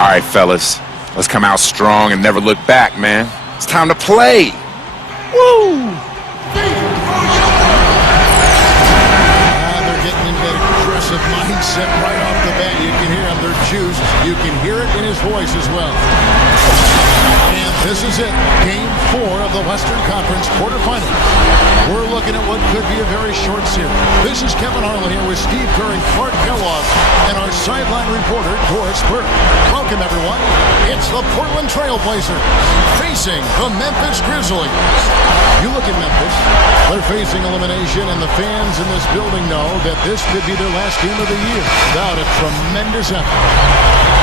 All right, fellas, let's come out strong and never look back, man. It's time to play. Woo! They're getting into that aggressive mindset right off the bat. You can hear them. They're juiced. You can hear it in his voice as well. And this is it. Game 4 of the Western Conference quarterfinals. We're looking at what could be a very short series. This is Kevin Harlan here with Steve Kerr and Clark Kellogg and our sideline reporter, Doris Burke. Welcome, everyone. It's the Portland Trailblazers facing the Memphis Grizzlies. You look at Memphis. They're facing elimination, and the fans in this building know that this could be their last game of the year without a tremendous effort.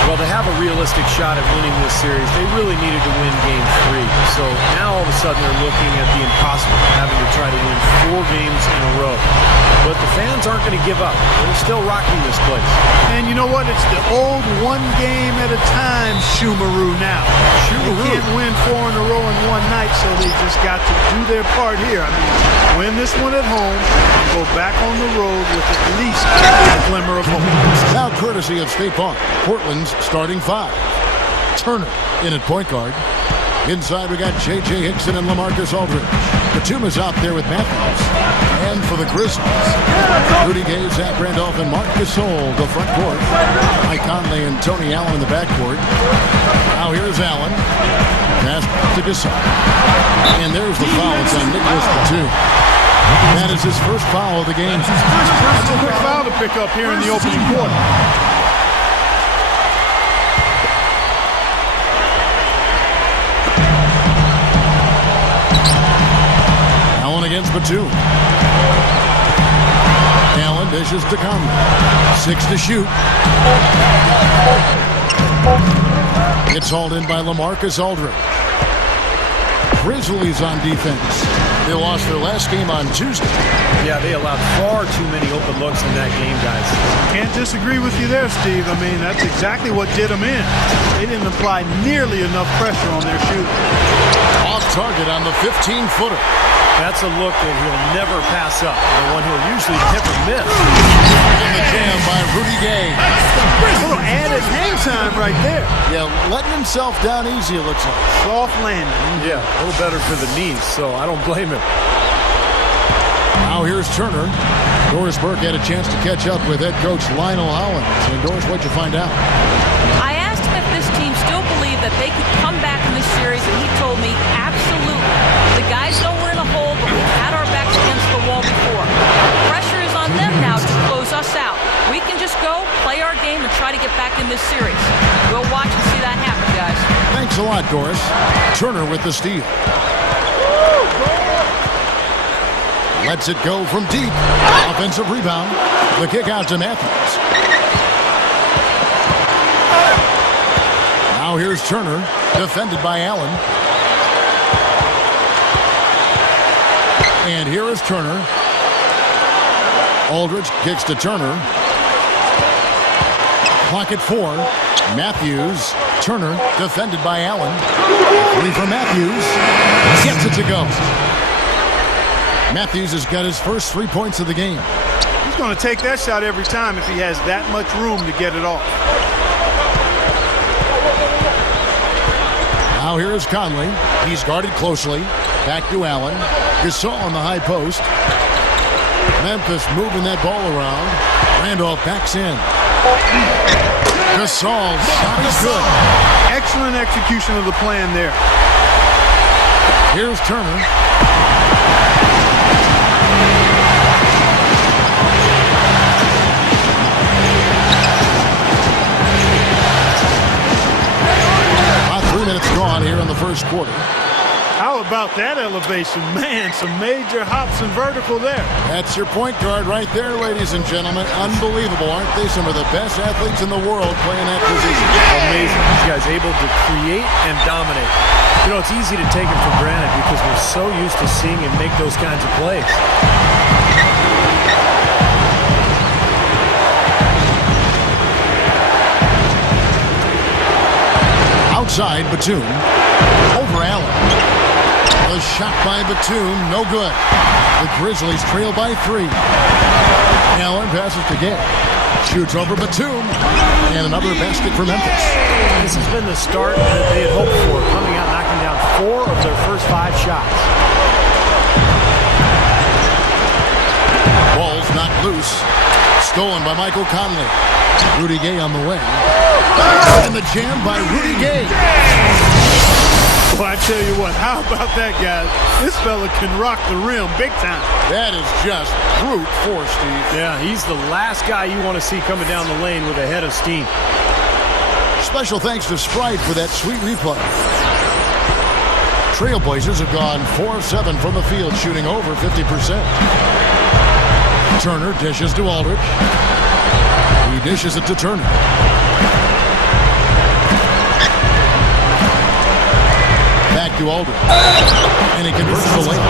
Well, to have a realistic shot at winning this series, they really needed to win Game 3. So now all of a sudden they're looking at the impossible, having to try to win 4 games in a row. But the fans aren't going to give up. They're still rocking this place. And you know what? It's the old one game at a time Shumaroo now. They can't win 4 in a row in one night, so they just got to do their part here. I mean, win this one at home and go back on the road with at least a glimmer of hope. Now courtesy of State Farm, Portland's starting 5. Turner in at point guard. Inside we got J.J. Hickson and LaMarcus Aldridge. Batum is out there with Matthews. And for the Grizzlies, Rudy Gay, Zach Randolph, and Marc Gasol the front court. Mike Conley and Tony Allen in the backcourt. Now here's Allen. Pass to Gasol. And there's the foul. It's on Nicholas Batum. That is his first foul of the game. That's a quick foul to pick up here in the opening quarter. Allen against Batum. Allen dishes to Conley. 6 to shoot. It's hauled in by LaMarcus Aldridge. Grizzlies on defense. They lost their last game on Tuesday. Yeah, they allowed far too many open looks in that game, guys. Can't disagree with you there, Steve. I mean, that's exactly what did them in. They didn't apply nearly enough pressure on their shooting. Off target on the 15-footer. That's a look that he'll never pass up. The one he'll usually never miss. And the jam by Rudy Gay. A little added hang time right there. Yeah, letting himself down easy, it looks like. Soft landing. Yeah, a little better for the knees, so I don't blame him. Now here's Turner. Doris Burke had a chance to catch up with head coach Lionel Hollins. And Doris, what'd you find out? I asked him if this team still believed that they could come back in this series, and he told me absolutely. The guys know we're in a hole, but we've had our backs against the wall before. Pressure is on them now to close us out. We can just go, play our game, and try to get back in this series. We'll watch and see that happen, guys. Thanks a lot, Doris. Turner with the steal. Lets it go from deep. Offensive rebound. The kick out to Matthews. Now here's Turner, defended by Allen. And here is Turner. Aldridge kicks to Turner. Clock at 4. Matthews. Turner, defended by Allen. 3 for Matthews. Gets it to go. Matthews has got his first 3 points of the game. He's going to take that shot every time if he has that much room to get it off. Now here is Conley. He's guarded closely. Back to Allen. Gasol on the high post. Memphis moving that ball around. Randolph backs in. Gasol shot is good. Excellent execution of the plan there. Here's Turner. About 3 minutes gone here in the first quarter. How about that elevation? Man, some major hops and vertical there. That's your point guard right there, ladies and gentlemen. Unbelievable, aren't they? Some of the best athletes in the world playing that position. Amazing. These guys able to create and dominate. You know, it's easy to take him for granted because we're so used to seeing him make those kinds of plays. Outside, Batum. Over Allen. The shot by Batum, no good. The Grizzlies trail by 3. Allen passes to Gay. Shoots over Batum. And another basket for Memphis. This has been the start that they had hoped for, coming out knocking down 4 of their first 5 shots. Ball's knocked loose. Stolen by Michael Conley. Rudy Gay on the way. And the jam by Rudy Gay. Well, I tell you what, how about that, guys? This fella can rock the rim big time. That is just brute force, Steve. Yeah, he's the last guy you want to see coming down the lane with a head of steam. Special thanks to Sprite for that sweet replay. Trailblazers have gone 4 of 7 from the field, shooting over 50%. Turner dishes to Aldridge. He dishes it to Turner. Back to Aldridge. And he converts the lane.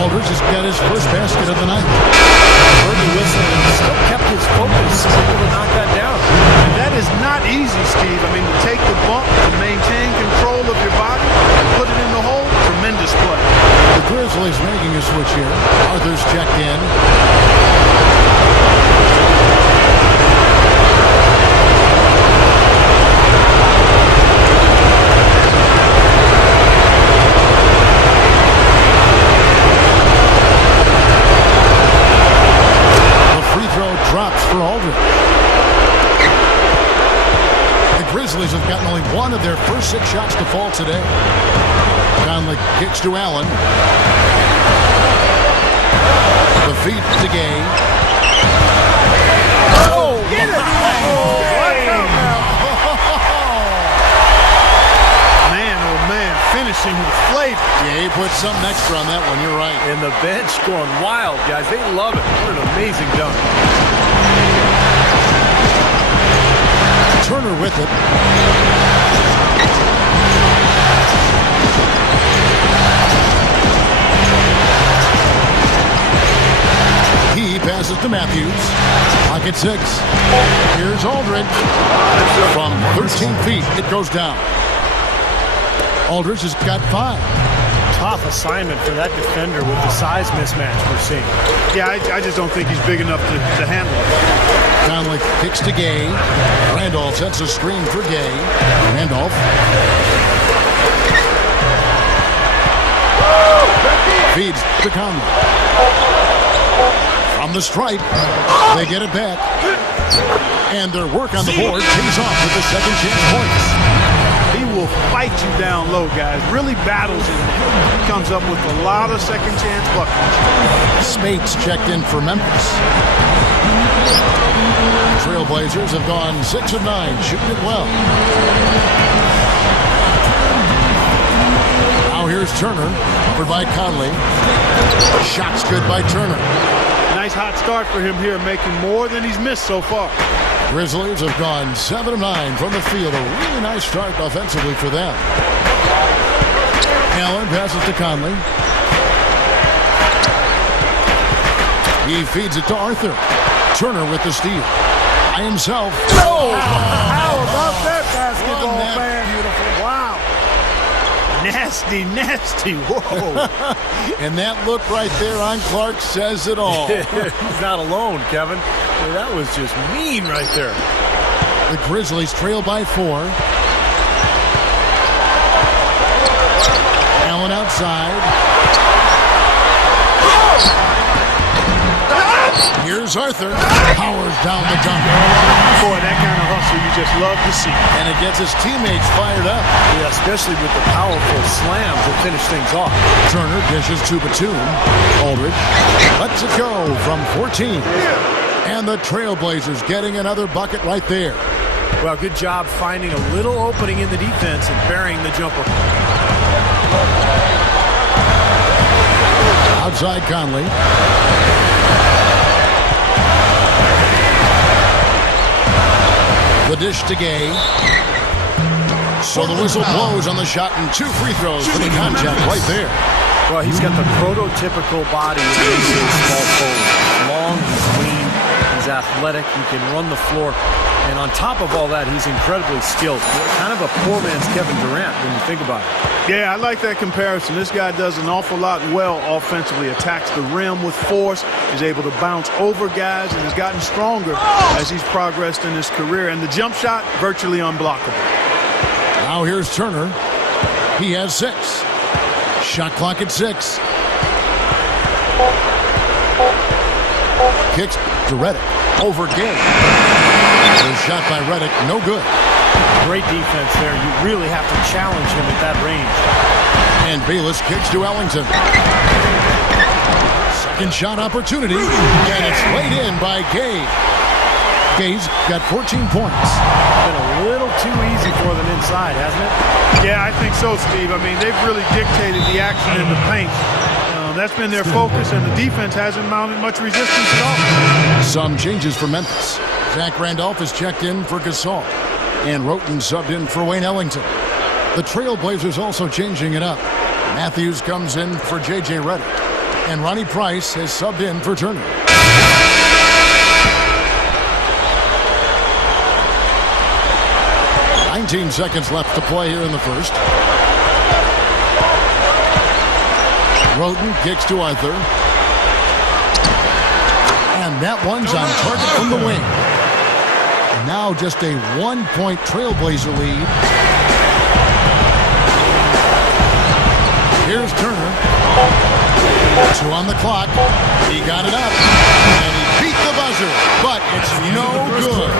Aldridge has got his first basket of the night. Heard the whistle and still kept his focus, able to knock that down. And that is not easy, Steve. I mean, to take the bump, to maintain control of your body, and put it in the hole, tremendous play. The Grizzlies making a switch here. Arthur's checked in. Drops for Aldridge. The Grizzlies have gotten only 1 of their first 6 shots to fall today. Conley kicks to Allen. The feed to Gay. Oh, get it! Man, oh man, finishing with flavor. Yeah, he put something extra on that one. You're right. And the bench going wild, guys. They love it. What an amazing dunk. Turner with it. He passes to Matthews. Pocket 6. Here's Aldridge. From 13 feet, it goes down. Aldridge has got 5. Tough assignment for that defender with the size mismatch we're seeing. Yeah, I just don't think he's big enough to handle it. Conley kicks to Gay. Randolph sets a screen for Gay. Randolph. Feeds to Conley. From the stripe, they get it back. And their work on the board pays off with the second chance points. He will fight you down low, guys. Really battles in there. He comes up with a lot of second chance buckets. Spates checked in for Memphis. Trailblazers have gone 6 of 9, shooting it well. Now here's Turner, covered by Conley. Shots good by Turner. Nice hot start for him here, making more than he's missed so far. Grizzlies have gone 7 of 9 from the field. A really nice start offensively for them. Allen passes to Conley. He feeds it to Arthur. Turner with the steal. By himself. Oh! How about that basketball, man? Beautiful. Wow. Nasty, nasty. Whoa. And that look right there on Clark says it all. He's not alone, Kevin. That was just mean right there. The Grizzlies trail by 4. Allen outside. Here's Arthur. Powers down the dunk. Boy, that kind of hustle you just love to see. And it gets his teammates fired up. Yeah, especially with the powerful slams that finish things off. Turner dishes to Batum. Aldridge lets it go from 14. And the Trailblazers getting another bucket right there. Well, good job finding a little opening in the defense and burying the jumper. Outside Conley. The dish to Gay. So the whistle blows on the shot and 2 free throws for the contact right there. Well, he's got the prototypical body of a small forward. Long, he's lean, he's athletic, he can run the floor. And on top of all that, he's incredibly skilled. Kind of a poor man's Kevin Durant when you think about it. Yeah, I like that comparison. This guy does an awful lot well offensively. Attacks the rim with force, is able to bounce over guys, and has gotten stronger as he's progressed in his career. And the jump shot, virtually unblockable. Now here's Turner. He has 6. Shot clock at 6. Kicks to Redick. Over Gay. The shot by Redick, no good. Great defense there. You really have to challenge him at that range. And Bayless kicks to Ellington. Second shot opportunity. And it's laid in by Gay. Gay's got 14 points. Been a little too easy for them inside, hasn't it? Yeah, I think so, Steve. I mean, they've really dictated the action in the paint. That's been their focus, and the defense hasn't mounted much resistance at all. Some changes for Memphis. Zach Randolph is checked in for Gasol. And Roten subbed in for Wayne Ellington. The Trailblazers also changing it up. Matthews comes in for J.J. Redick. And Ronnie Price has subbed in for Turner. "19 seconds left to play here in the first. Roten kicks to Arthur. And that one's on target from the wing. Now just a 1-point Trailblazer lead. Here's Turner. 2 on the clock. He got it up. And he beat the buzzer. But it's no good.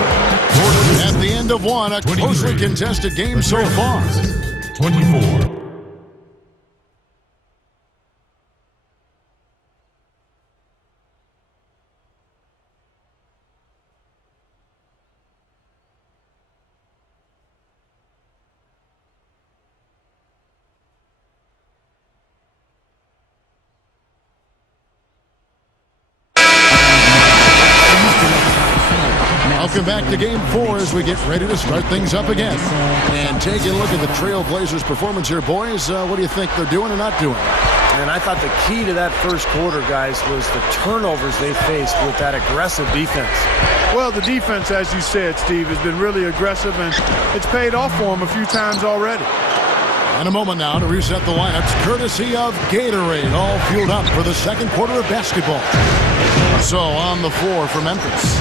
At the end of one, a closely contested game so far. 24. Welcome back to Game 4 as we get ready to start things up again. And taking a look at the Trailblazers' performance here, boys. What do you think they're doing or not doing? And I thought the key to that first quarter, guys, was the turnovers they faced with that aggressive defense. Well, the defense, as you said, Steve, has been really aggressive, and it's paid off for them a few times already. And a moment now to reset the lineups, courtesy of Gatorade, all fueled up for the second quarter of basketball. So on the floor for Memphis,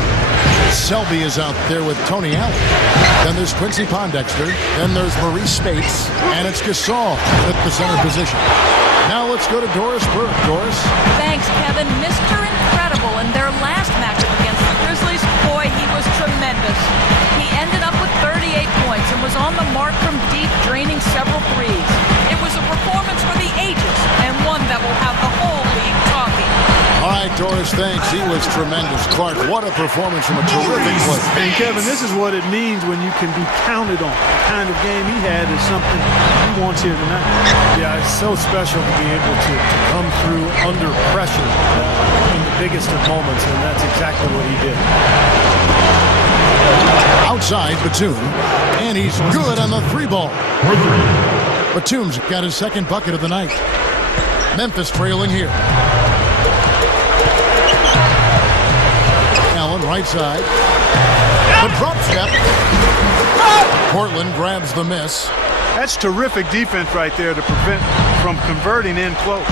Selby is out there with Tony Allen. Then there's Quincy Pondexter. Then there's Maurice Spates. And it's Gasol at the center position. Now let's go to Doris Burke. Doris? Thanks, Kevin. Mr. Incredible in their last matchup against the Grizzlies. Boy, he was tremendous. He ended up with 38 points and was on the mark from deep, draining several threes. It was a performance for the ages and one that will have the whole league talking. All right, Doris, thanks. He was tremendous. Clark, what a performance from a terrific play. And, Kevin, this is what it means when you can be counted on. The kind of game he had is something he wants here tonight. Yeah, it's so special to be able to come through under pressure in the biggest of moments, and that's exactly what he did. Outside, Batum, and he's good on the 3-ball. Batum's got his second bucket of the night. Memphis trailing here. Allen, right side. The drop step. Portland grabs the miss. That's terrific defense right there to prevent from converting in close.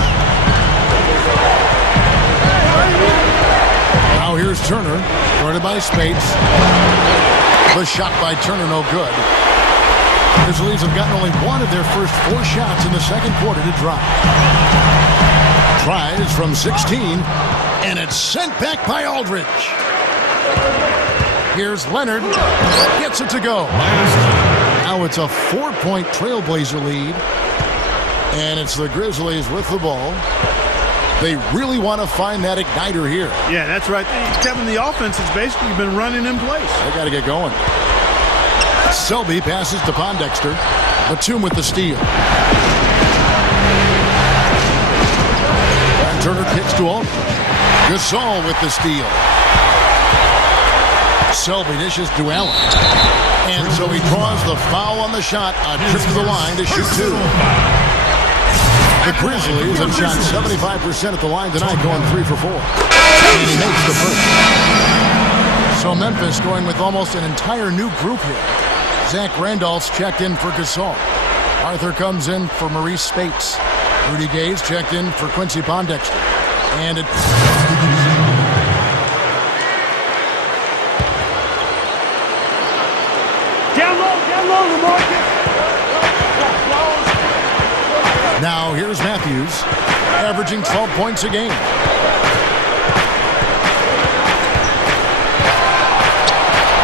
Now here's Turner, guarded by Spates. The shot by Turner, no good. Grizzlies have gotten only one of their first 4 shots in the second quarter to drop. Tries from 16, and it's sent back by Aldridge. Here's Leonard, gets it to go. Now it's a 4-point Trailblazer lead, and it's the Grizzlies with the ball. They really want to find that igniter here. Yeah, that's right. Kevin, the offense has basically been running in place. They got to get going. Selby passes to Pondexter. Batum with the steal. And Turner kicks to Aldridge. Gasol with the steal. Selby dishes to Allen. And so he draws the foul on the shot. A trip to the line to shoot 2. The Grizzlies have shot 75% at the line tonight, going 3 for 4. And he makes the first. So Memphis going with almost an entire new group here. Zach Randolph's checked in for Gasol. Arthur comes in for Maurice Spates. Rudy Gay's checked in for Quincy Pondexter. And it... Down low, Lamarcus. Now here's Matthews, averaging 12 points a game.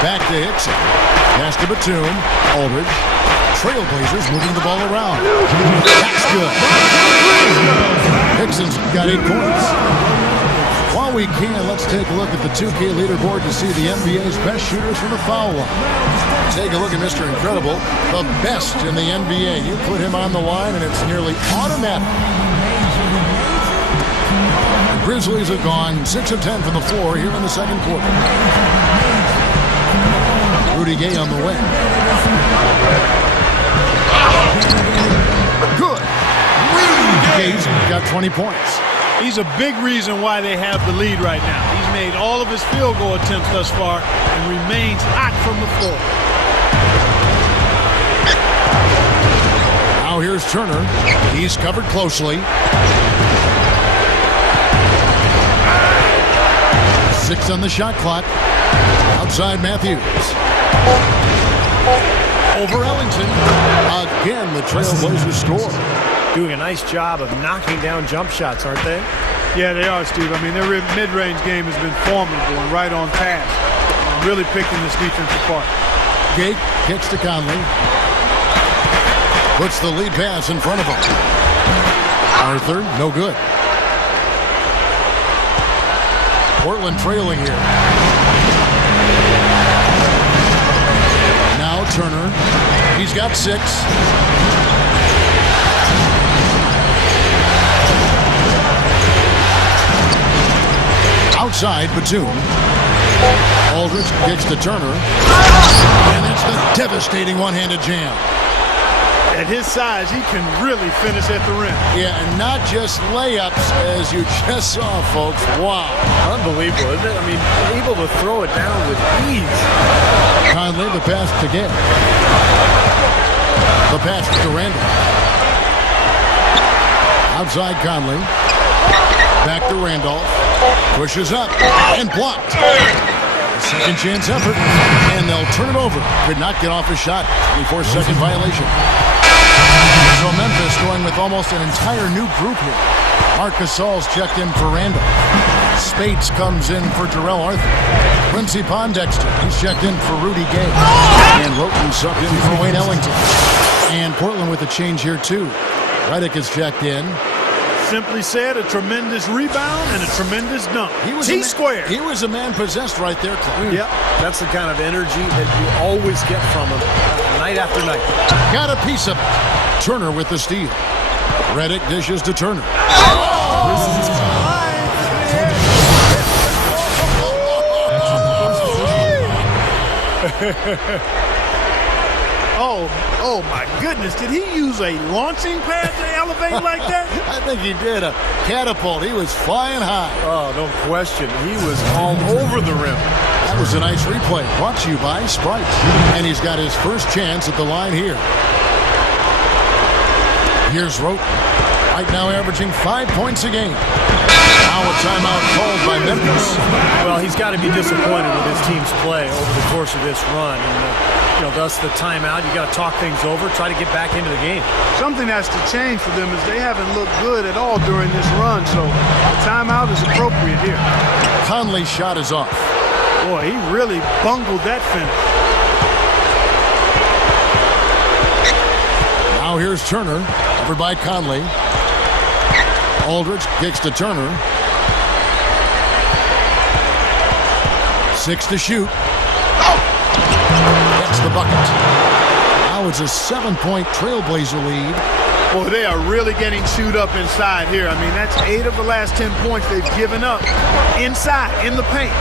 Back to Hickson. Pass to Batum. Aldridge. Trailblazers moving the ball around. That's good. Hickson's got 8 points. While we can, let's take a look at the 2K leaderboard to see the NBA's best shooters from the foul line. Take a look at Mr. Incredible, the best in the NBA. You put him on the line, and it's nearly automatic. The Grizzlies have gone 6 of 10 from the floor here in the second quarter. Rudy Gay on the wing. Good. Gay's got 20 points. He's a big reason why they have the lead right now. He's made all of his field goal attempts thus far and remains hot from the floor. Now here's Turner. He's covered closely. 6 on the shot clock. Outside Matthews. Over Ellington. Again, the Trailblazers score. Doing a nice job of knocking down jump shots, aren't they? Yeah, they are, Steve. I mean, their mid-range game has been formidable and right on task. Really picking this defense apart. Gate kicks to Conley. Puts the lead pass in front of him. Arthur, no good. Portland trailing here. Now Turner. He's got 6. Outside, Batum. Aldridge kicks to Turner. And it's the devastating one-handed jam. At his size, he can really finish at the rim. Yeah, and not just layups, as you just saw, folks. Wow. Unbelievable, isn't it? I mean, able to throw it down with ease. Conley, the pass to Gay. The pass to Randall. Outside Conley. Back to Randolph. Pushes up and blocked. Second chance effort, and they'll turn it over. Could not get off a shot. 24-second violation. So Memphis going with almost an entire new group here. Marc Gasol's checked in for Randall. Spates comes in for Jarrell Arthur. Quincy Pondexter, he's checked in for Rudy Gay. And Roten subbed in for Wayne Ellington. And Portland with a change here too. Redick is checked in. Simply said, a tremendous rebound and a tremendous dunk. T-square. He was a man possessed right there, Clark. Yep, that's the kind of energy that you always get from him night after night. Got a piece of it. Turner with the steal. Redick dishes to Turner. Oh my goodness. Did he use a launching pad to elevate like that? I think he did. A catapult. He was flying high. Oh, no question. He was all over the rim. That was a nice replay. Brought to you by Sprite. And he's got his first chance at the line here. Here's Roten. Right now averaging 5 points a game. Now a timeout called by Memphis. Well, he's got to be disappointed with his team's play over the course of this run. And, thus the timeout. You got to talk things over, try to get back into the game. Something has to change for them as they haven't looked good at all during this run. So the timeout is appropriate here. Conley's shot is off. Boy, he really bungled that finish. Now here's Turner, covered by Conley. Aldridge kicks to Turner. 6 to shoot. That's the bucket. Now it's a 7-point Trailblazer lead. Boy, they are really getting chewed up inside here. I mean, that's 8 of the last 10 points they've given up inside, in the paint.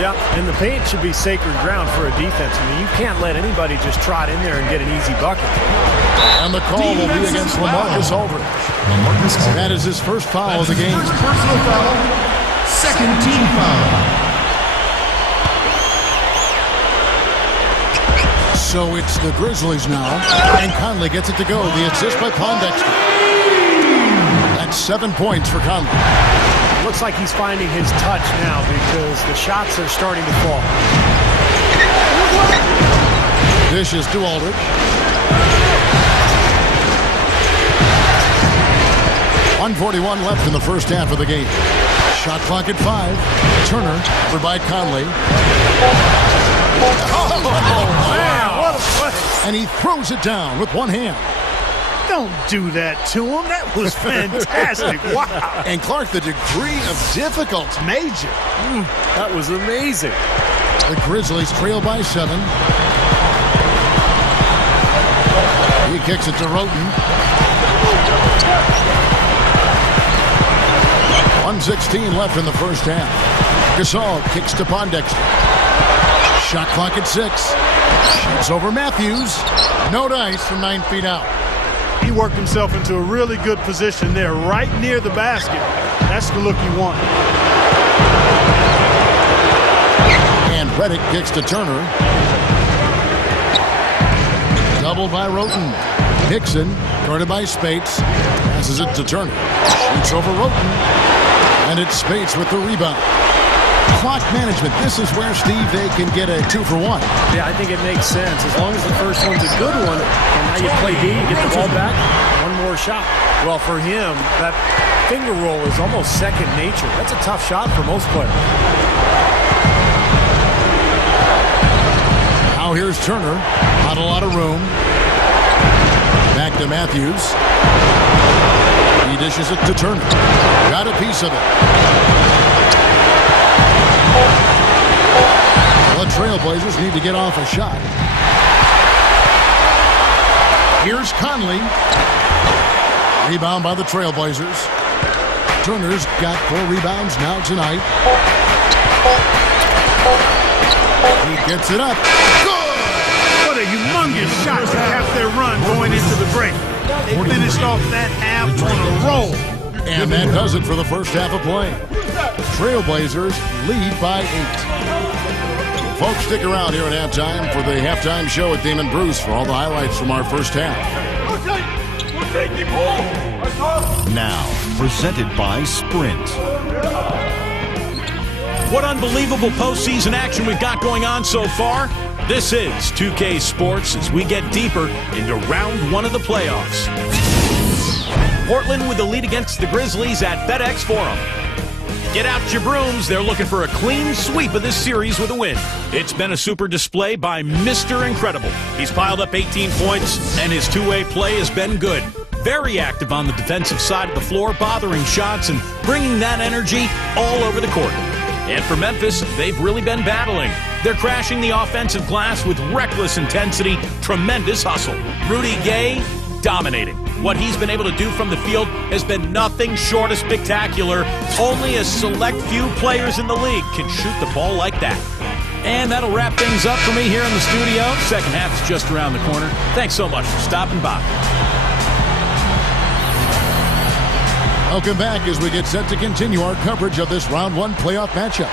Yeah, and the paint should be sacred ground for a defense. I mean, you can't let anybody just trot in there and get an easy bucket. And the call will be against LaMarcus Aldridge. That is his first foul of the game. First personal foul, second team foul. So it's the Grizzlies now, and Conley gets it to go. The assist by Pondexter. That's 7 points for Conley. Looks like he's finding his touch now because the shots are starting to fall. Dishes to Aldridge. .141 left in the first half of the game. Shot clock at 5. Turner over by Conley. Oh, man, what a play. And he throws it down with one hand. Don't do that to him. That was fantastic. Wow. And Clark, the degree of difficulty. Major. That was amazing. The Grizzlies trail by 7. He kicks it to Roten. 1:16 left in the first half. Gasol kicks to Pondexter. Shot clock at 6. Shoots over Matthews. No dice from 9 feet out. He worked himself into a really good position there, right near the basket. That's the look you want. And Reddick kicks to Turner. Doubled by Roten. Hickson, guarded by Spates. Passes it to Turner. Shoots over Roten. And it's Spates with the rebound. Clock management. This is where, Steve, they can get a 2-for-1. Yeah, I think it makes sense. As long as the first one's a good one, and now you play D, you get the ball back, one more shot. Well, for him, that finger roll is almost second nature. That's a tough shot for most players. Now here's Turner. Not a lot of room. Back to Matthews. He dishes it to Turner. Got a piece of it. The Trailblazers need to get off a shot. Here's Conley. Rebound by the Trailblazers. Turner's got 4 rebounds now tonight. He gets it up. Good! What a humongous shot to cap their run going into the break. They finished off that half on a roll. And that does it for the first half of play. Trailblazers lead by 8. Folks, stick around here at halftime for the halftime show at Damon Bruce for all the highlights from our first half. Now, presented by Sprint. What unbelievable postseason action we've got going on so far. This is 2K Sports as we get deeper into round 1 of the playoffs. Portland with the lead against the Grizzlies at FedEx Forum. Get out your brooms. They're looking for a clean sweep of this series with a win. It's been a super display by Mr. Incredible. He's piled up 18 points, and his two-way play has been good. Very active on the defensive side of the floor, bothering shots and bringing that energy all over the court. And for Memphis, they've really been battling. They're crashing the offensive glass with reckless intensity, tremendous hustle. Rudy Gay dominating. What he's been able to do from the field has been nothing short of spectacular. Only a select few players in the league can shoot the ball like that. And that'll wrap things up for me here in the studio. Second half is just around the corner. Thanks so much for stopping by. Welcome back as we get set to continue our coverage of this round 1 playoff matchup.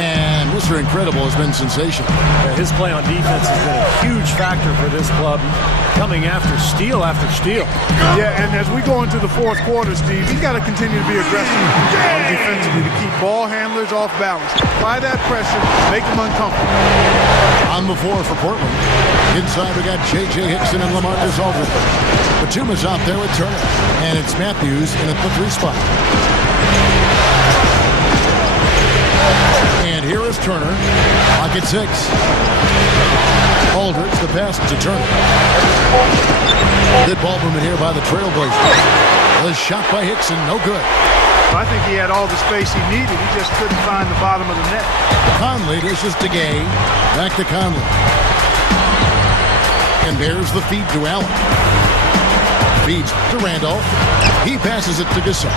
And Mr. Incredible has been sensational. Yeah, his play on defense has been a huge factor for this club, coming after steal after steal. Yeah, and as we go into the fourth quarter, Steve, you got to continue to be aggressive defensively to keep ball handlers off balance. Apply that pressure, make them uncomfortable. On the floor for Portland. Inside we got J.J. Hickson and LaMarcus Aldridge. Batuma's out there with Turner. And it's Matthews in at the 3 spot. And here is Turner. Pocket 6. Aldridge, the pass to Turner. Good ball movement here by the Trailblazers. The shot by Hickson, no good. I think he had all the space he needed. He just couldn't find the bottom of the net. Conley dishes to Gay. Back to Conley. And there's the feed to Allen. Feeds to Randolph. He passes it to Gasol.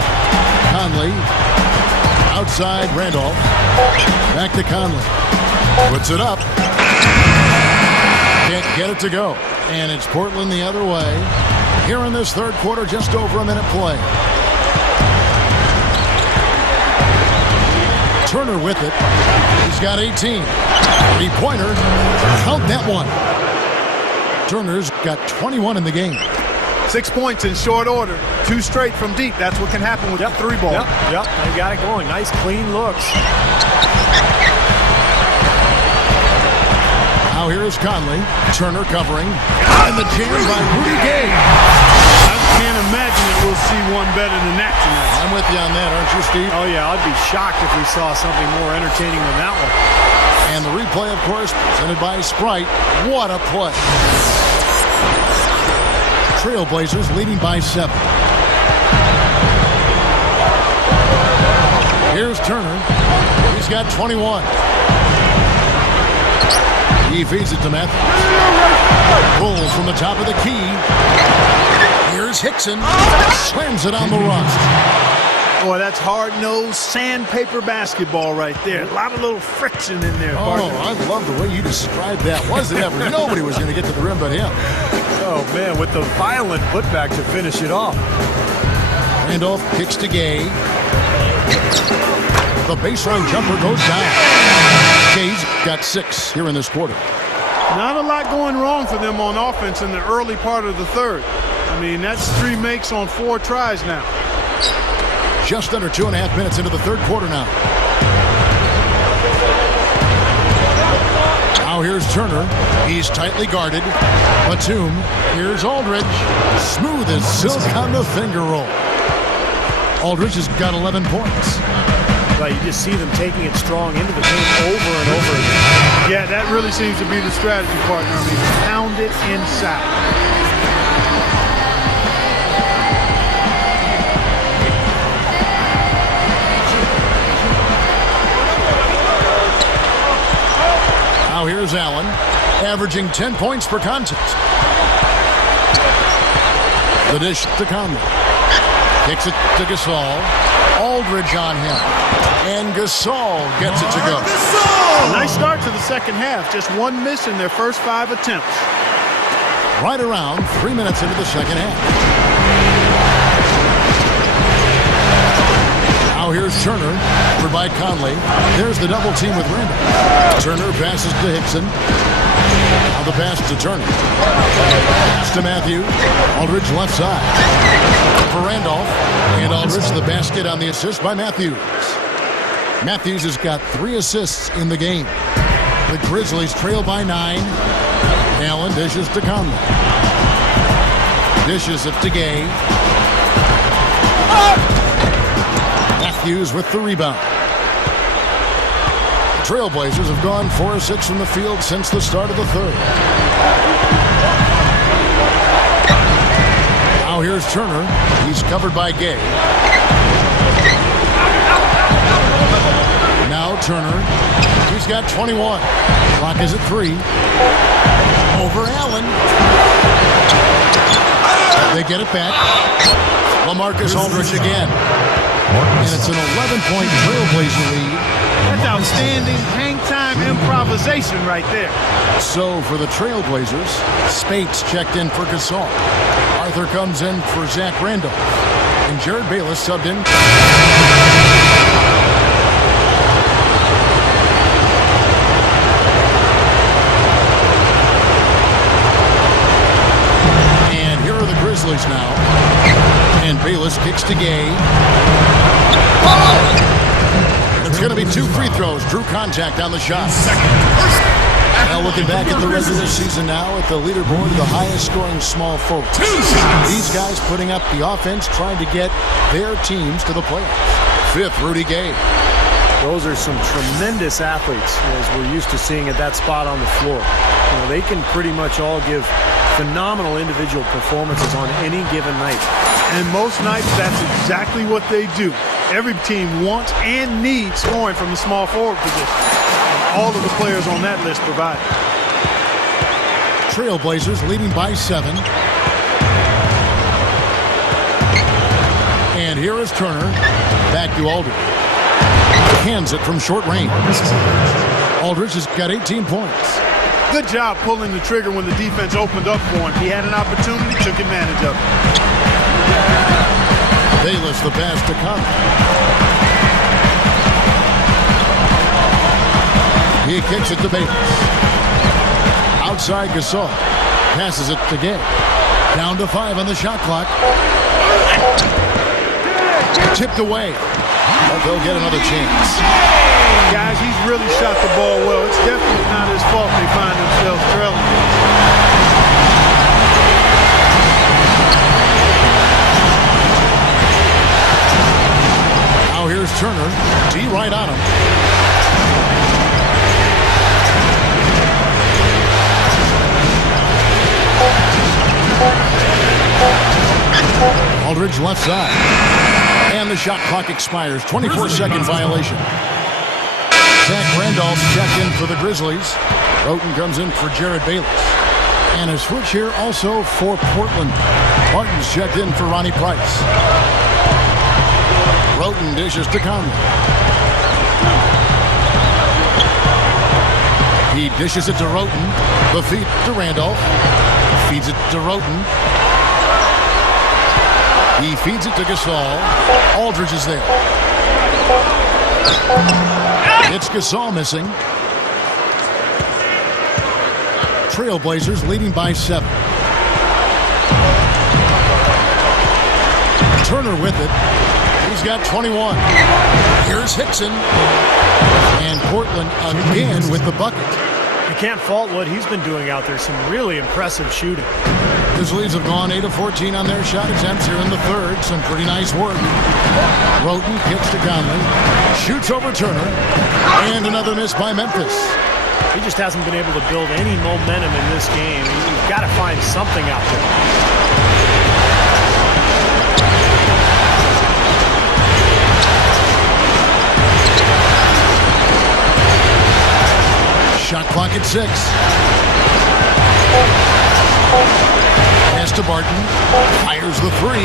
Conley. Outside Randolph. Back to Conley. Puts it up. Can't get it to go. And it's Portland the other way. Here in this third quarter, just over a minute play. Turner with it. He's got 18. 3-pointer. Count that one. Turner's got 21 in the game. 6 points in short order. 2 straight from deep. That's what can happen with the 3-ball. Yep, they got it going. Nice, clean looks. Now here's Conley. Turner covering. And the jam by Rudy Gay. I can't imagine that we'll see one better than that tonight. I'm with you on that, aren't you, Steve? Oh, yeah, I'd be shocked if we saw something more entertaining than that one. And the replay, of course, presented by Sprite. What a play. Trailblazers leading by 7. Here's Turner. He's got 21. He feeds it to Matthews. Pulls from the top of the key. Here's Hickson. Slams it on the rust. Boy, that's hard-nosed sandpaper basketball right there. A lot of little friction in there, partner. Oh, I love the way you described that. Wasn't ever nobody was going to get to the rim but him. Oh, man, with the violent putback to finish it off. Randolph kicks to Gay. The baseline jumper goes down. Gay's got 6 here in this quarter. Not a lot going wrong for them on offense in the early part of the third. I mean, that's 3 makes on 4 tries now. Just under 2.5 minutes into the third quarter now. Now here's Turner. He's tightly guarded. Batum. Here's Aldridge. Smooth as silk on the finger roll. Aldridge has got 11 points. Right, you just see them taking it strong into the paint over and over again. Yeah, that really seems to be the strategy, partner. I mean, pound it inside. Now here's Allen, averaging 10 points per contest. The dish to Conley. Kicks it to Gasol. Aldridge on him. And Gasol gets it to go. Nice start to the second half. Just 1 miss in their first 5 attempts. Right around 3 minutes into the second half. Now here's Turner, covered by Conley. There's the double team with Randall. Turner passes to Hickson. Now the pass to Turner. Pass to Matthews. Aldridge left side. For Randolph. And Aldridge the basket on the assist by Matthews. Matthews has got 3 assists in the game. The Grizzlies trail by 9. Allen dishes to Conley. Dishes it to Gay. Matthews with the rebound. The Trailblazers have gone 4 of 6 from the field since the start of the third. Now here's Turner. He's covered by Gay. Now Turner. He's got 21. Clock is at 3. Over Allen. They get it back. LaMarcus Aldridge again. And it's an 11-point Trailblazer lead. That's outstanding hang-time improvisation right there. So for the Trailblazers, Spates checked in for Gasol. Arthur comes in for Zach Randolph. And Jared Bayless subbed in. And here are the Grizzlies now. And Bayless kicks to Gay. It's going to be 2 free throws. Drew contact on the shot. Now looking back at the regular season now at the leaderboard of the highest scoring small forward. These guys putting up the offense trying to get their teams to the playoffs. 5th, Rudy Gay. Those are some tremendous athletes, as we're used to seeing at that spot on the floor. You know, they can pretty much all give phenomenal individual performances on any given night. And most nights, that's exactly what they do. Every team wants and needs scoring from the small forward position. And all of the players on that list provide. Trailblazers leading by 7. And here is Turner. Back to Aldridge. Hands it from short range. Aldridge has got 18 points. Good job pulling the trigger when the defense opened up for him. He had an opportunity, took advantage of it. Bayless the pass to Conley. He kicks it to Bayless. Outside Gasol. Passes it to Gay. Down to 5 on the shot clock. Tipped away. But they'll get another chance. Guys, he's really shot the ball well. It's definitely not his fault they find themselves trailing. Now here's Turner. D right on him. Aldridge left side. And the shot clock expires. 24-second violation. Zach Randolph checked in for the Grizzlies. Roten comes in for Jared Bayless. And a switch here also for Portland. Martin's checked in for Ronnie Price. Roten dishes to Conley. He dishes it to Roten. The feed to Randolph. Feeds it to Roten. He feeds it to Gasol. Aldridge is there. It's Gasol missing. Trailblazers leading by 7. Turner with it. He's got 21. Here's Hickson. And Portland again with the bucket. You can't fault what he's been doing out there. Some really impressive shooting. Grizzlies have gone 8 of 14 on their shot attempts here in the third. Some pretty nice work. Roten kicks to Conley. Shoots over Turner. And another miss by Memphis. He just hasn't been able to build any momentum in this game. He's got to find something out there. Shot clock at 6. Pass to Barton. Fires the 3.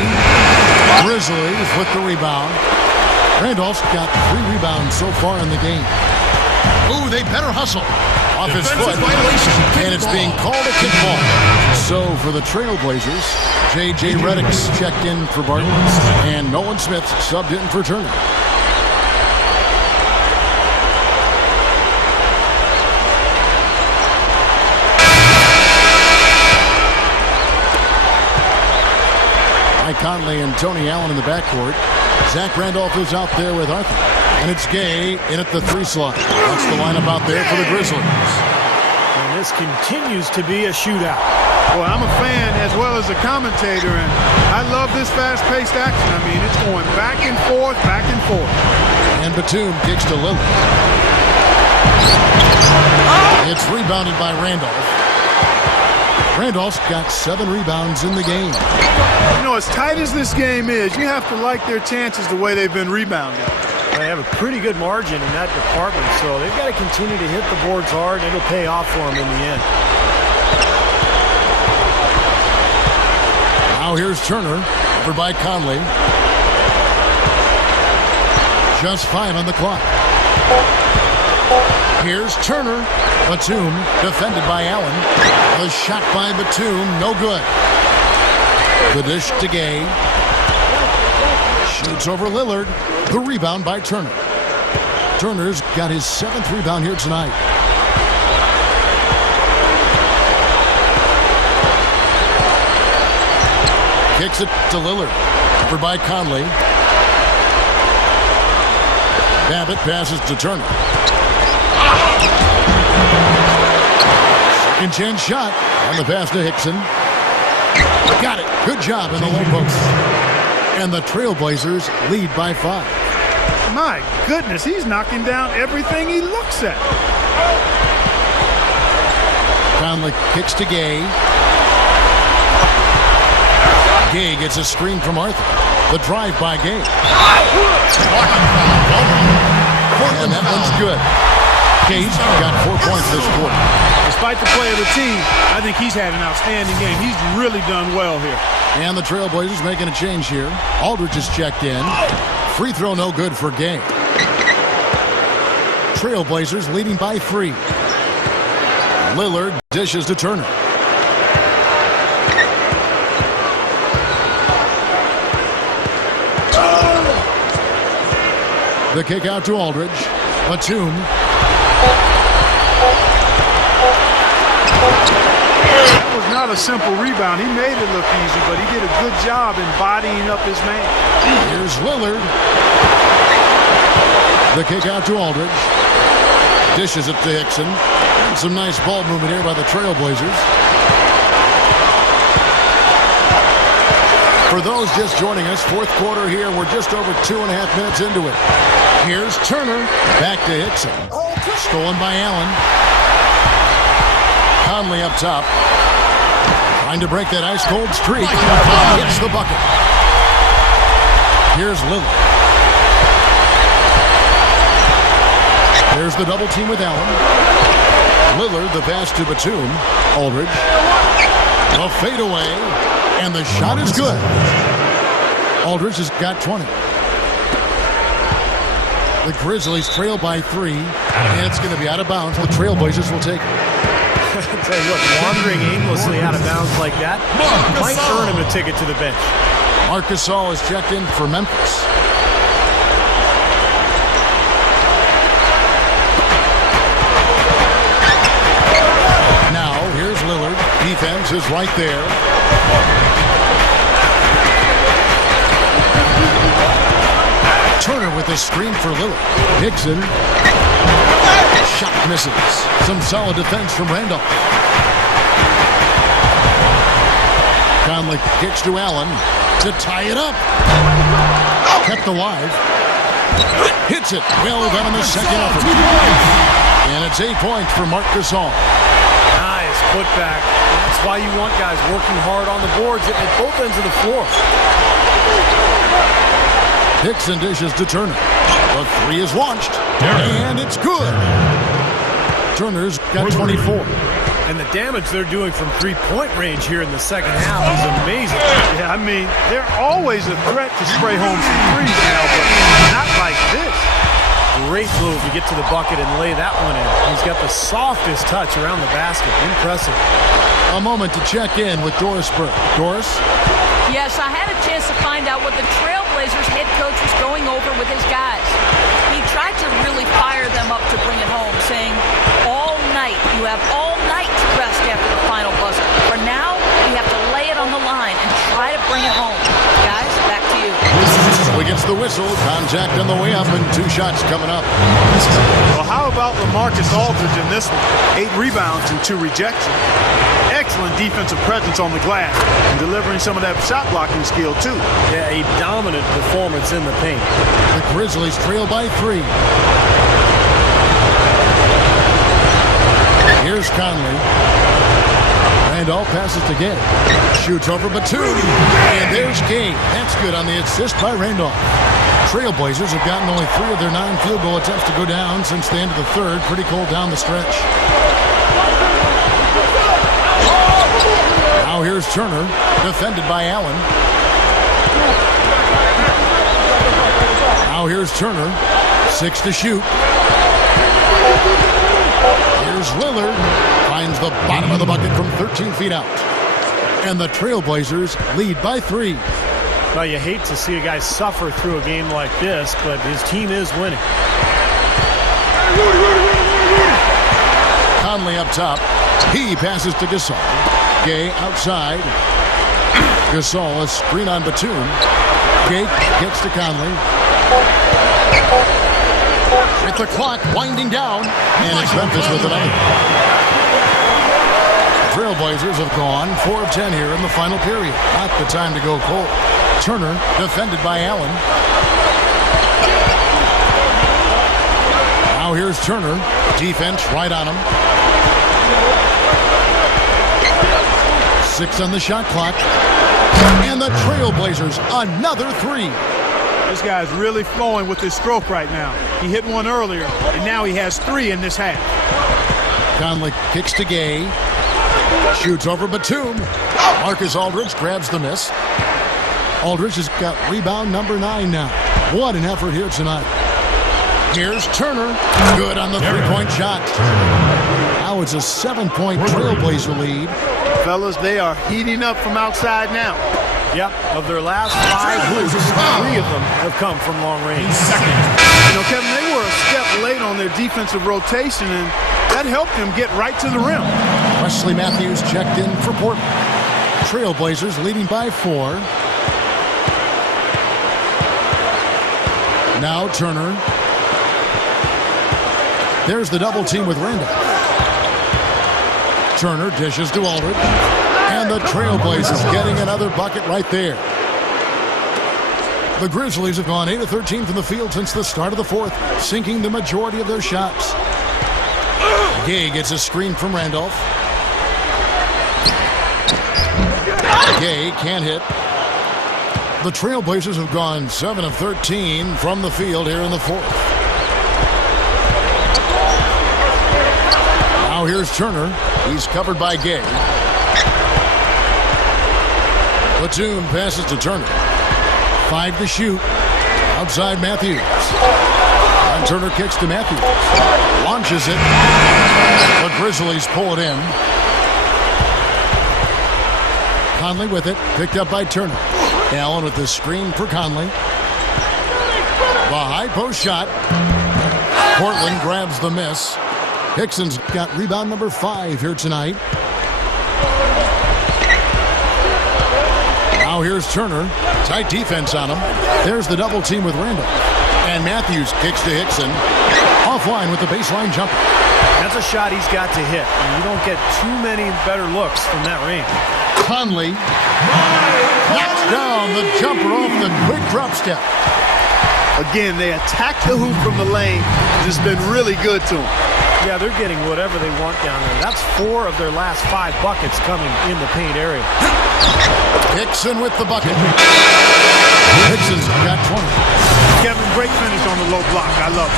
Grizzlies with the rebound. Randolph's got 3 rebounds so far in the game. Ooh, they better hustle. Off his foot. And it's being called a kickball. So for the Trailblazers, J.J. Redick's checked in for Barton. And Nolan Smith subbed in for Turner. Conley and Tony Allen in the backcourt. Zach Randolph is out there with Arthur. And it's Gay in at the 3 slot. That's the lineup out there for the Grizzlies. And this continues to be a shootout. Well, I'm a fan as well as a commentator, and I love this fast-paced action. I mean, it's going back and forth, back and forth. And Batum kicks to Lillard. It's rebounded by Randolph. Randolph's got 7 rebounds in the game. You know, as tight as this game is, you have to like their chances the way they've been rebounding. They have a pretty good margin in that department, so they've got to continue to hit the boards hard, and it'll pay off for them in the end. Now here's Turner, over by Conley. Just 5 on the clock. Here's Turner. Batum defended by Allen. The shot by Batum, no good. The dish to Gay. Shoots over Lillard. The rebound by Turner. Turner's got his 7th rebound here tonight. Kicks it to Lillard. Over by Conley. Babbitt passes to Turner. Second chance shot on the pass to Hickson. Got it. Good job in the low post. And the Trailblazers lead by 5. My goodness, he's knocking down everything he looks at. Conley kicks to Gay. Gay gets a screen from Arthur. The drive by Gay. And that one's good. Gay's got 4 points this quarter. Despite the play of the team, I think he's had an outstanding game. He's really done well here. And the Trailblazers making a change here. Aldridge is checked in. Free throw no good for Gay. Trailblazers leading by 3. Lillard dishes to Turner. The kick out to Aldridge. Batum. That was not not a simple rebound. He made it look easy, but he did a good job embodying up his man. Here's Lillard. The kick out to Aldridge. Dishes it to Hickson. Some nice ball movement here by the Trailblazers. For those just joining us, fourth quarter here. We're just over 2.5 minutes into it. Here's Turner. Back to Hickson. Stolen by Allen. Conley up top. Trying to break that ice-cold streak. Hits the bucket. Here's Lillard. There's the double team with Allen. Lillard, the pass to Batum. Aldridge. A fadeaway. And the shot is good. Aldridge has got 20. The Grizzlies trail by 3. And it's going to be out of bounds. The Trailblazers will take it. Tell you what, wandering aimlessly out of bounds like that might earn him a ticket to the bench. Marc Gasol is checked in for Memphis. Now, here's Lillard. Defense is right there. Turner with a screen for Lillard. Hickson. Shot misses. Some solid defense from Randolph. Conley kicks to Allen to tie it up. Kept alive. Hits it. Well done in the second effort. And it's 8 points for Marc Gasol. Nice putback. That's why you want guys working hard on the boards at both ends of the floor. Hickson dishes to Turner. The three is launched. And it's good. Turner's got 24. And the damage they're doing from three-point range here in the second half is amazing. Yeah, I mean, they're always a threat to spray home some threes now, but not like this. Great move to get to the bucket and lay that one in. He's got the softest touch around the basket. Impressive. A moment to check in with Doris Burke. Doris? Yes, I had a chance to find out what the Trailblazers head coach was going over with his guys. He tried to really fire them up to bring it home, saying, all night, you have all night to rest after the final buzzer. For now, we have to lay it on the line and try to bring it home. Guys, back to you. So he gets the whistle. Contact on the way up and 2 shots coming up. Well, how about LaMarcus Aldridge in this one? 8 rebounds and 2 rejections. Excellent defensive presence on the glass and delivering some of that shot blocking skill too. Yeah, a dominant performance in the paint. The Grizzlies trail by 3. Here's Conley. Randolph passes to Gay. Shoots over Batum. And there's Gay. That's good on the assist by Randolph. Trailblazers have gotten only 3 of their 9 field goal attempts to go down since the end of the third. Pretty cold down the stretch. Now here's Turner, defended by Allen. Now here's Turner, 6 to shoot. Here's Lillard, finds the bottom of the bucket from 13 feet out. And the Trailblazers lead by 3. Well, you hate to see a guy suffer through a game like this, but his team is winning. Conley up top. He passes to Gasol. Gay outside. Gasol, a screen on Batum. Gay gets to Conley. With the clock winding down. And it's Memphis with another. Trailblazers have gone 4 of 10 here in the final period. Not the time to go cold. Turner, defended by Allen. Now here's Turner. Defense right on him. 6 on the shot clock. And the Trailblazers, another 3. This guy's really flowing with his stroke right now. He hit one earlier, and now he has 3 in this half. Conley kicks to Gay. Shoots over Batum. Marcus Aldridge grabs the miss. Aldridge has got rebound number 9 now. What an effort here tonight. Here's Turner. Good on the 3-point shot. Now it's a 7-point Trailblazer lead. Fellas, they are heating up from outside now. Yep, of their last 5 moves, 3 of them have come from long range. You know, Kevin, they were a step late on their defensive rotation, and that helped them get right to the rim. Wesley Matthews checked in for Portland. Trailblazers leading by 4. Now Turner. There's the double team with Randolph. Turner dishes to Aldridge. And the Trailblazers getting another bucket right there. The Grizzlies have gone 8 of 13 from the field since the start of the fourth, sinking the majority of their shots. Gay gets a screen from Randolph. Gay can't hit. The Trailblazers have gone 7 of 13 from the field here in the fourth. Now here's Turner. He's covered by Gay. Batum passes to Turner. 5 to shoot. Outside Matthews. And Turner kicks to Matthews. Launches it. The Grizzlies pull it in. Conley with it. Picked up by Turner. Allen with the screen for Conley. The high post shot. Portland grabs the miss. Hickson's got rebound number 5 here tonight. Now here's Turner. Tight defense on him. There's the double team with Randall. And Matthews kicks to Hickson. Offline with the baseline jumper. That's a shot he's got to hit. And you don't get too many better looks from that range. Conley knocks down the jumper off the quick drop step. Again, they attack the hoop from the lane. It's been really good to them. Yeah, they're getting whatever they want down there. That's 4 of their last 5 buckets coming in the paint area. Hickson with the bucket. Hickson's got 20. Kevin, great finish on the low block. I love it.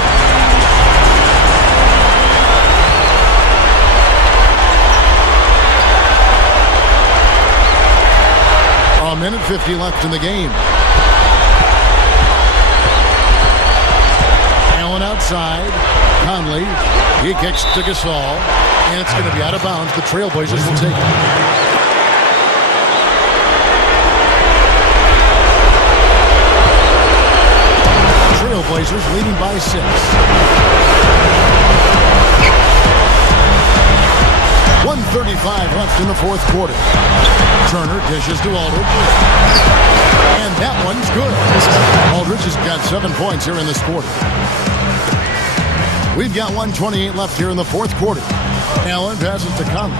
A minute 50 left in the game. Allen outside. Conley. He kicks to Gasol. And it's going to be out of bounds. The Trailblazers will take it. Trailblazers leading by 6. 1:35 left in the fourth quarter. Turner dishes to Aldridge. And that one's good. Aldridge has got 7 points here in this quarter. We've got 1:28 left here in the fourth quarter. Allen passes to Conley.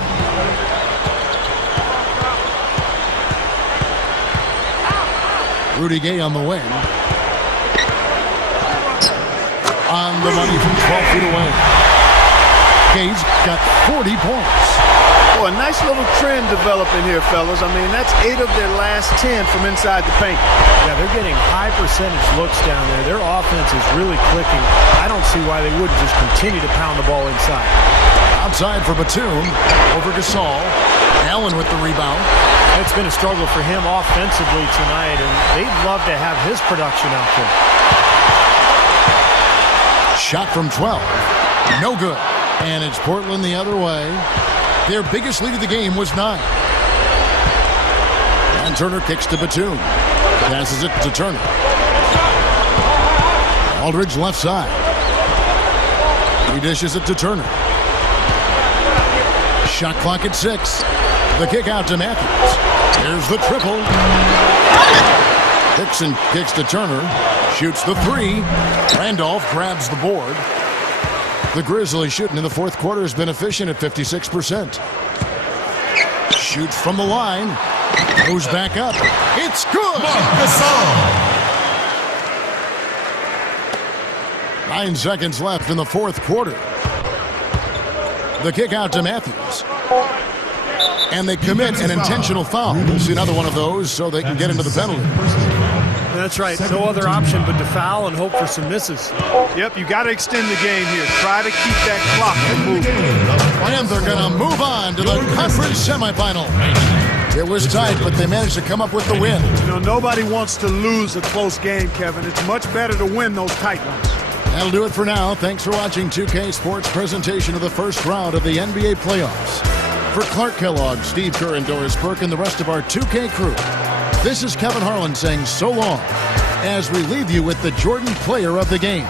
Rudy Gay on the wing. On the money from 12 feet away. Gay's got 40 points. Oh, a nice little trend developing here, fellas. I mean, that's 8 of their last 10 from inside the paint. Yeah, they're getting high percentage looks down there. Their offense is really clicking. I don't see why they wouldn't just continue to pound the ball inside. Outside for Batum. Over Gasol. Allen with the rebound. It's been a struggle for him offensively tonight, and they'd love to have his production out there. Shot from 12. No good. And it's Portland the other way. Their biggest lead of the game was 9. And Turner kicks to Batum. Passes it to Turner. Aldridge left side. He dishes it to Turner. Shot clock at 6. The kick out to Matthews. Here's the triple. Hickson kicks to Turner. Shoots the 3. Randolph grabs the board. The Grizzlies shooting in the fourth quarter has been efficient at 56%. Shoots from the line. Goes back up. It's good. 9 seconds left in the fourth quarter. The kick out to Matthews. And they commit an intentional foul. We'll see another one of those so they can get into the penalty. That's right. No other option but to foul and hope for some misses. Yep, you got to extend the game here. Try to keep that clock from moving. And they're going to move on to the conference semifinal. It was tight, but they managed to come up with the win. You know, nobody wants to lose a close game, Kevin. It's much better to win those tight ones. That'll do it for now. Thanks for watching 2K Sports' presentation of the first round of the NBA playoffs. For Clark Kellogg, Steve Kerr, and Doris Burke, and the rest of our 2K crew, this is Kevin Harlan saying so long as we leave you with the Jordan Player of the Game.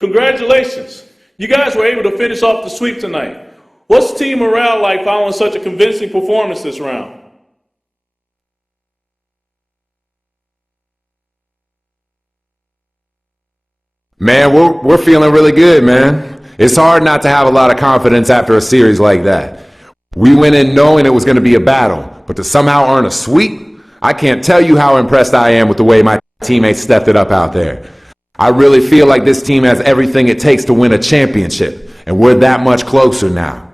Congratulations. You guys were able to finish off the sweep tonight. What's team morale like following such a convincing performance this round? Man, we're feeling really good, man. It's hard not to have a lot of confidence after a series like that. We went in knowing it was going to be a battle, but to somehow earn a sweep, I can't tell you how impressed I am with the way my teammates stepped it up out there. I really feel like this team has everything it takes to win a championship, and we're that much closer now.